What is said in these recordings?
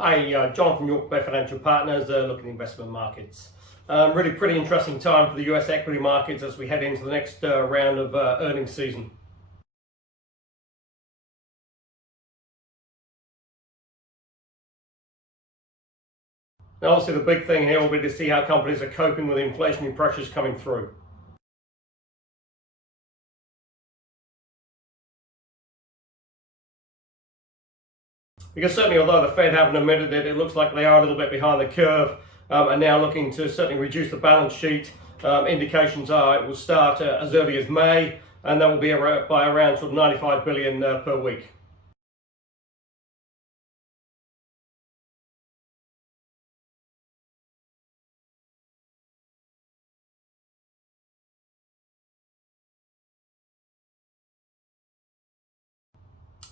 Hi, John from York Bay Financial Partners, looking at investment markets. Really pretty interesting time for the US equity markets as we head into the next round of earnings season. Now, obviously, the big thing here will be to see how companies are coping with the inflationary pressures coming through. Because certainly, although the Fed haven't admitted it, it looks like they are a little bit behind the curve and now looking to certainly reduce the balance sheet. Indications are it will start as early as May, and that will be by around sort of 95 billion per week.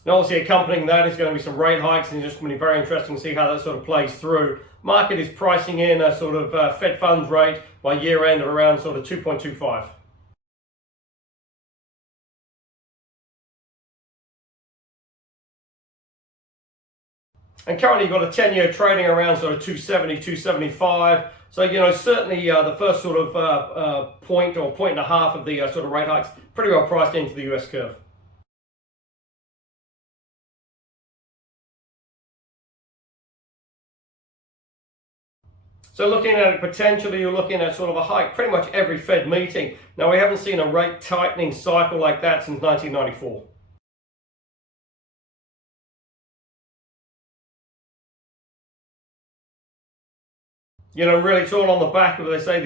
And obviously accompanying that is going to be some rate hikes, and it's just going to be very interesting to see how that sort of plays through. Market is pricing in a sort of Fed funds rate by year end of around sort of 2.25. And currently you've got a 10-year trading around sort of 270, 275. So, certainly the first sort of point or point and a half of the sort of rate hikes pretty well priced into the US curve. So looking at it, potentially you're looking at sort of a hike pretty much every Fed meeting. Now, we haven't seen a rate tightening cycle like that since 1994. Really it's all on the back of, they say,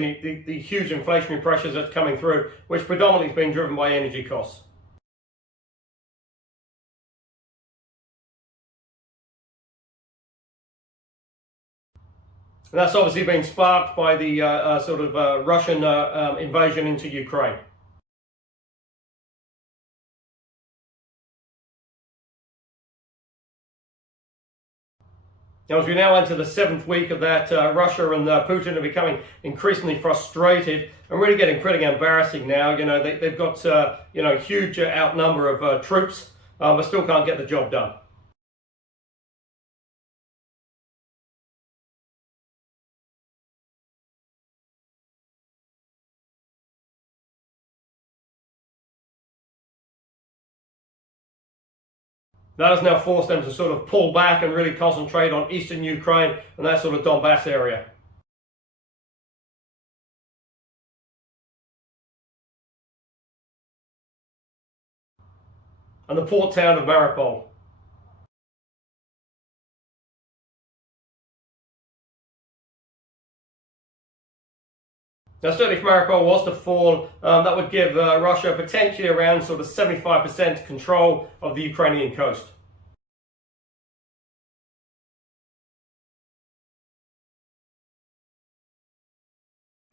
the huge inflationary pressures that's coming through, which predominantly has been driven by energy costs. And that's obviously been sparked by the Russian invasion into Ukraine. Now, as we now enter the 7th week of that, Russia and Putin are becoming increasingly frustrated and really getting pretty embarrassing now. They've got huge outnumber of troops, but still can't get the job done. That has now forced them to sort of pull back and really concentrate on eastern Ukraine and that sort of Donbass area. And the port town of Mariupol. Now, certainly if Mariupol was to fall, that would give Russia potentially around sort of 75% control of the Ukrainian coast.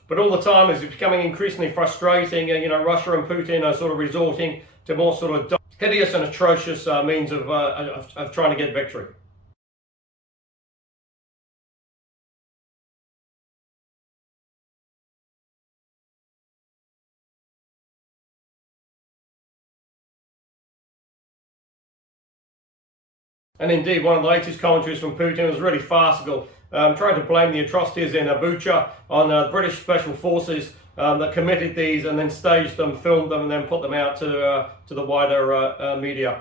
But all the time, as it's becoming increasingly frustrating, Russia and Putin are sort of resorting to more sort of hideous and atrocious means of trying to get victory. And indeed, one of the latest commentaries from Putin was really farcical, trying to blame the atrocities in Bucha on British special forces that committed these and then staged them, filmed them, and then put them out to the wider media.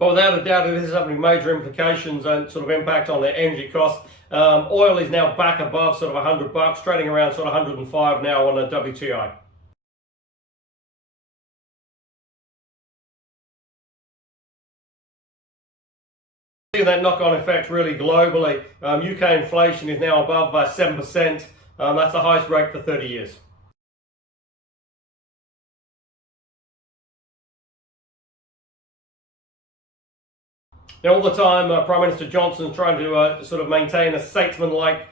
But without a doubt, this is having major implications and sort of impact on their energy costs. Oil is now back above sort of $100, trading around sort of 105 now on a WTI. That knock-on effect really globally. UK inflation is now above 7%. That's the highest rate for 30 years. Now, all the time, Prime Minister Johnson is trying to sort of maintain a statesman-like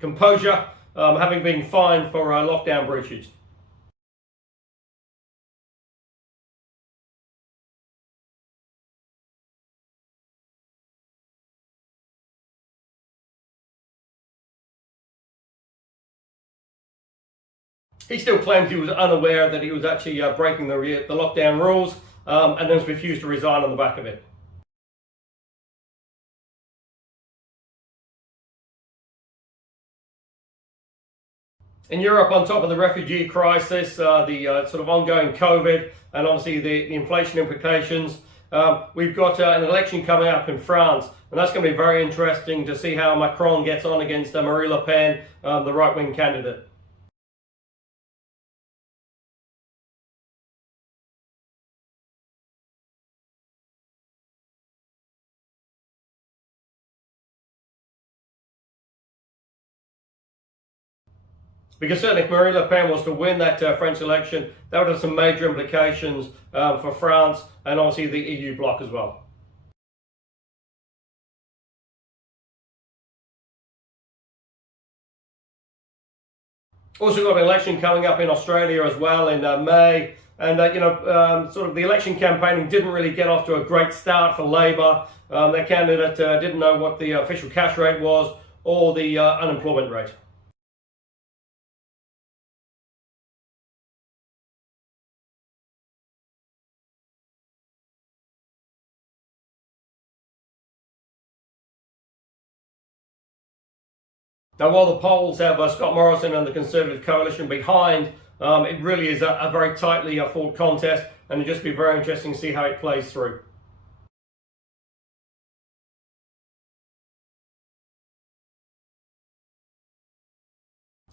composure, having been fined for lockdown breaches. He still claims he was unaware that he was actually breaking the lockdown rules, and has refused to resign on the back of it. In Europe, on top of the refugee crisis, the sort of ongoing COVID, and obviously the inflation implications, we've got an election coming up in France, and that's going to be very interesting to see how Macron gets on against Marine Le Pen, the right-wing candidate. Because certainly if Marine Le Pen was to win that French election, that would have some major implications for France and obviously the EU bloc as well. Also got an election coming up in Australia as well in May. And, sort of the election campaigning didn't really get off to a great start for Labor. Their candidate didn't know what the official cash rate was or the unemployment rate. Now, while the polls have Scott Morrison and the Conservative coalition behind, it really is a very tightly fought contest, and it'll just be very interesting to see how it plays through.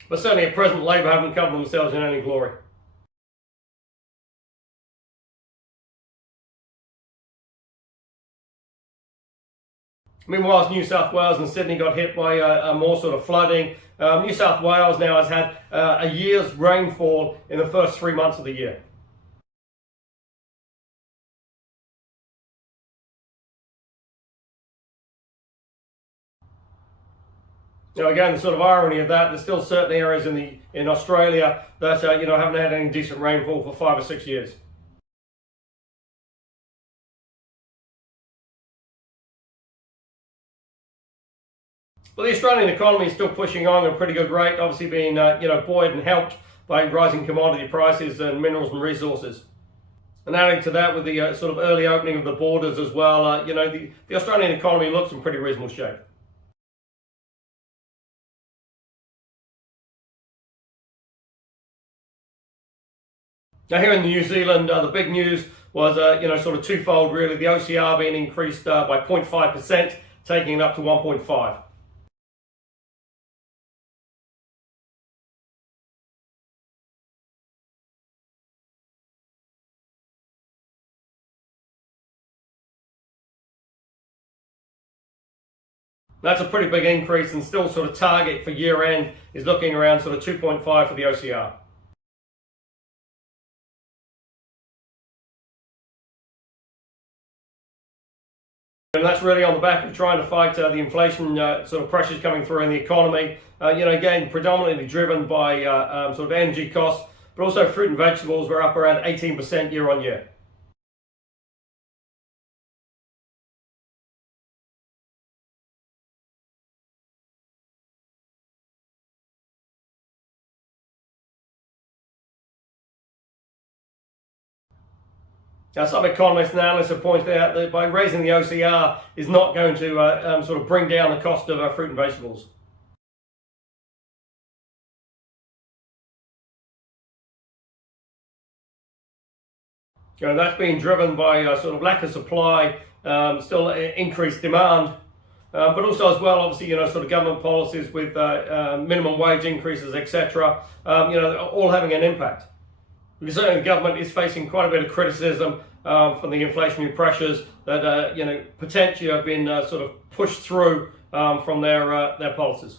But certainly at present, Labor haven't covered themselves in any glory. Meanwhile, New South Wales and Sydney got hit by more sort of flooding. New South Wales now has had a year's rainfall in the first 3 months of the year. Again, the sort of irony of that, there's still certain areas in Australia that haven't had any decent rainfall for 5 or 6 years. But the Australian economy is still pushing on at a pretty good rate, obviously being buoyed and helped by rising commodity prices and minerals and resources. And adding to that, with the sort of early opening of the borders as well, the Australian economy looks in pretty reasonable shape. Now here in New Zealand, the big news was sort of twofold really. The OCR being increased by 0.5%, taking it up to 1.5. That's a pretty big increase, and still sort of target for year end is looking around sort of 2.5 for the OCR. And that's really on the back of trying to fight the inflation sort of pressures coming through in the economy. Again, predominantly driven by sort of energy costs, but also fruit and vegetables were up around 18% year on year. Now, some economists and analysts have pointed out that by raising the OCR is not going to sort of bring down the cost of fruit and vegetables. That's being driven by sort of lack of supply, still increased demand, but also as well, obviously, sort of government policies with minimum wage increases, etc. All having an impact. Because certainly the government is facing quite a bit of criticism from the inflationary pressures that potentially have been sort of pushed through from their policies.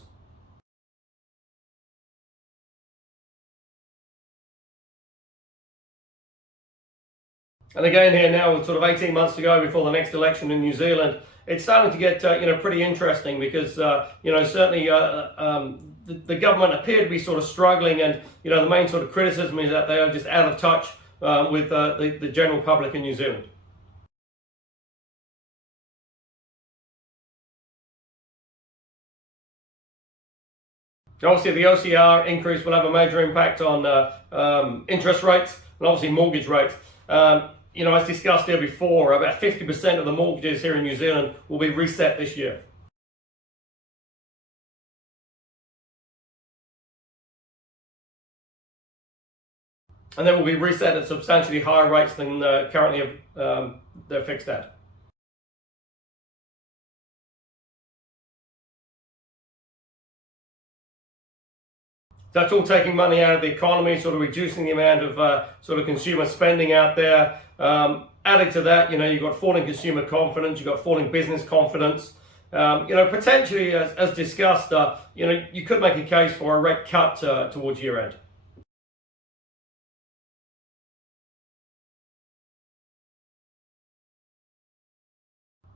And again here now, with sort of 18 months to go before the next election in New Zealand, it's starting to get pretty interesting because certainly the government appear to be sort of struggling, and the main sort of criticism is that they are just out of touch with the general public in New Zealand. Obviously, the OCR increase will have a major impact on interest rates and obviously mortgage rates. As discussed here before, about 50% of the mortgages here in New Zealand will be reset this year. And they will be reset at substantially higher rates than currently they're fixed at. That's all taking money out of the economy, sort of reducing the amount of sort of consumer spending out there. Added to that, you've got falling consumer confidence, you've got falling business confidence. Potentially, as discussed, you could make a case for a rate cut towards year end.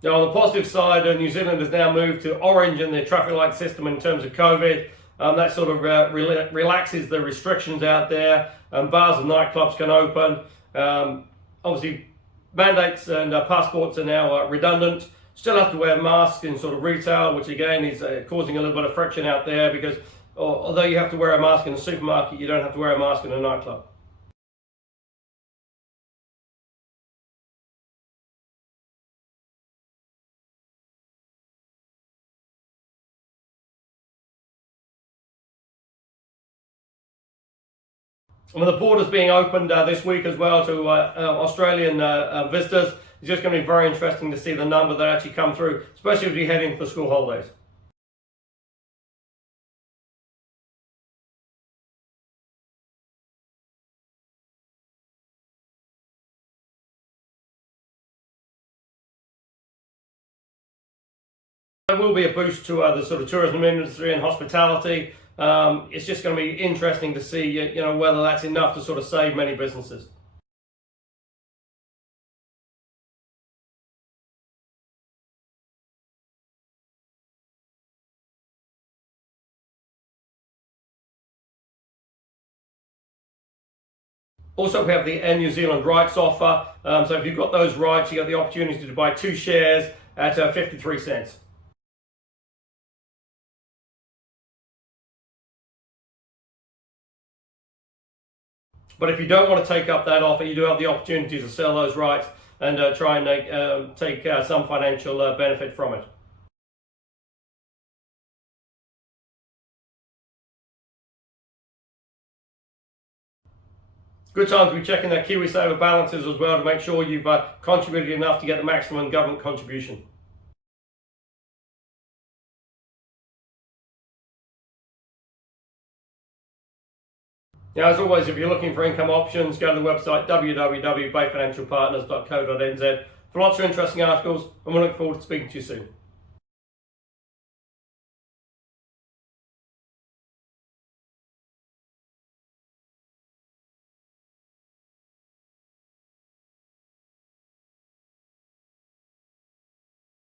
Now, on the positive side, New Zealand has now moved to orange in the traffic light system in terms of COVID. That sort of relaxes the restrictions out there, and bars and nightclubs can open. Obviously, mandates and passports are now redundant. Still have to wear masks in sort of retail, which again is causing a little bit of friction out there, because although you have to wear a mask in a supermarket, you don't have to wear a mask in a nightclub. Well, the border's being opened this week as well to Australian visitors. It's just going to be very interesting to see the number that actually come through, especially as we head into the school holidays. There will be a boost to the sort of tourism industry and hospitality. It's just going to be interesting to see, whether that's enough to sort of save many businesses. Also, we have the Air New Zealand rights offer. So if you've got those rights, you get the opportunity to buy 2 shares at 53 cents. But if you don't want to take up that offer, you do have the opportunity to sell those rights and try and take some financial benefit from it. Good time to be checking that KiwiSaver balances as well to make sure you've contributed enough to get the maximum government contribution. Now, as always, if you're looking for income options, go to the website www.bayfinancialpartners.co.nz for lots of interesting articles, and we look forward to speaking to you soon.